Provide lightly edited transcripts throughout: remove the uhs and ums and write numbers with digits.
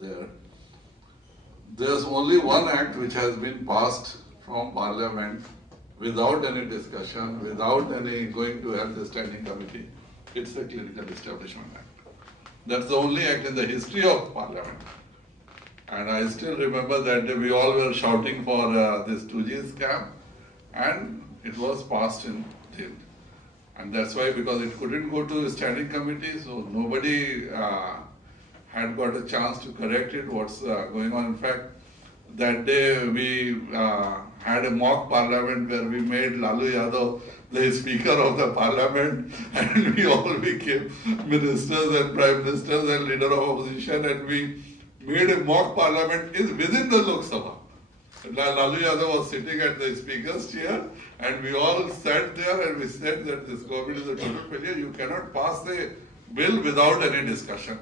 there. There's only one act which has been passed from Parliament without any discussion, without any going to health standing committee. It's the Clinical Establishment Act. That's the only act in the history of Parliament. And I still remember that we all were shouting for this 2G scam, and it was passed in the end. And that's why, because it couldn't go to standing committee, so nobody had got a chance to correct it, what's going on. In fact, that day we had a mock parliament where we made Lalu Yadav the speaker of the parliament, and we all became ministers and prime ministers and leader of opposition, and we made a mock parliament within the Lok Sabha. Lalu Yadav was sitting at the speaker's chair, and we all sat there and we said that this government is a total failure. You cannot pass a bill without any discussion.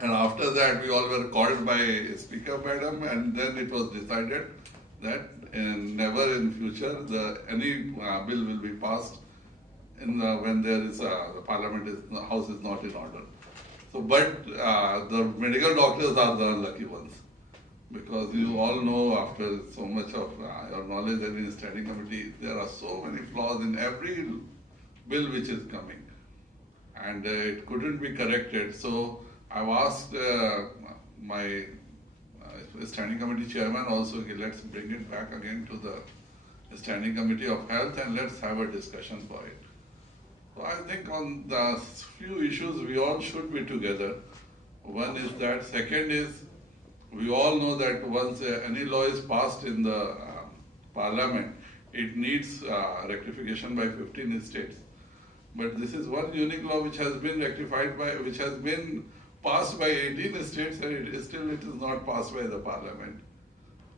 And after that, we all were called by Speaker Madam, and then it was decided that never in future any bill will be passed when there is the House is not in order. So, but the medical doctors are the unlucky ones, because you all know, after so much of your knowledge and in standing committee, there are so many flaws in every bill which is coming, and it couldn't be corrected. So I've asked my standing committee chairman also, okay, let's bring it back again to the standing committee of health and let's have a discussion for it. So I think on the few issues we all should be together. One is that. Second is, we all know that once any law is passed in the parliament, it needs rectification by 15 states. But this is one unique law which has been passed by 18 states, and it is not passed by the parliament,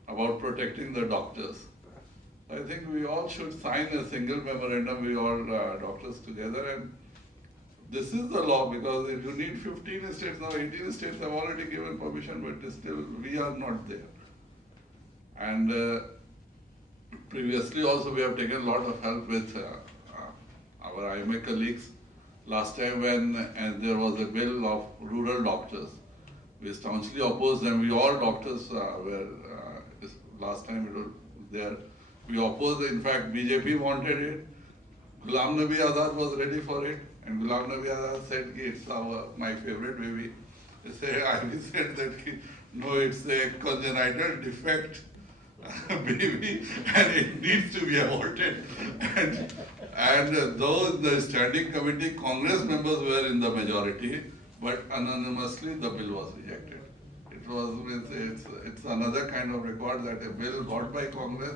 about protecting the doctors. I think we all should sign a single memorandum, we all doctors together, and this is the law, because if you need 15 states, now 18 states have already given permission, but still we are not there. And previously also we have taken a lot of help with our IMA colleagues. Last time when there was a bill of rural doctors, we staunchly opposed them. We all doctors were, last time it was there, we opposed it. In fact, BJP wanted it. Ghulam Nabi Azad was ready for it. And Ghulam Nabi Azad said, it's my favorite baby. I said that, no, it's a congenital defect baby, and it needs to be aborted. And though the standing committee Congress members were in the majority, but anonymously the bill was rejected. It's another kind of record that a bill got by Congress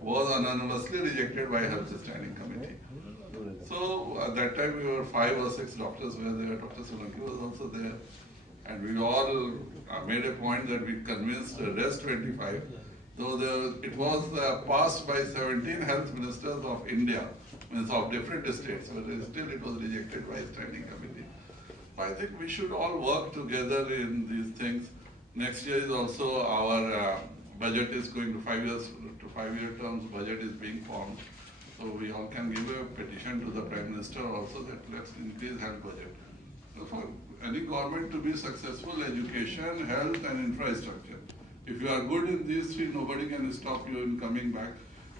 was anonymously rejected by Health Standing Committee. So at that time we were 5 or 6 doctors were there. Dr. Solanki was also there, and we all made a point that we convinced the rest 25. Though it was passed by 17 health ministers of India, means of different states, but still it was rejected by standing committee. I think we should all work together in these things. Next year is also our budget is going to 5 years, to 5-year terms budget is being formed. So we all can give a petition to the Prime Minister also that let's increase health budget. So for any government to be successful, education, health and infrastructure. If you are good in these three, nobody can stop you in coming back.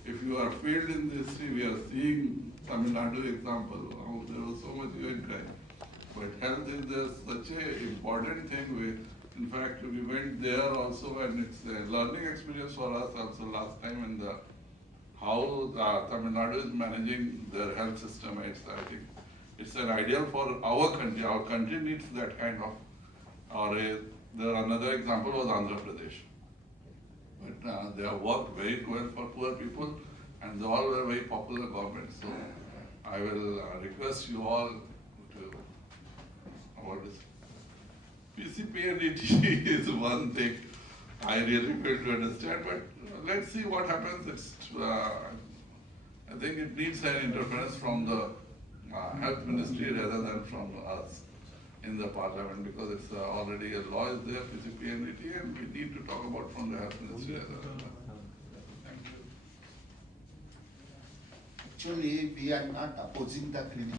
If you are failed in these three, we are seeing Tamil Nadu example. Oh, there was so much hue and cry. But health is such an important thing. In fact, we went there also, and it's a learning experience for us also last time, and how Tamil Nadu is managing their health system. I think it's an ideal for our country. Our country needs that kind of. Another example was Andhra Pradesh. But they have worked very well for poor people, and they all were very popular governments. So I will request you all to about this. PCP and ET is one thing I really fail to understand, but let's see what happens. I think it needs an interference from the health ministry rather than from us in the parliament, because it's already a law is there, PCP and ET, and we need to talk about from the health ministry rather than that. Thank you. Actually, we are not opposing the clinic.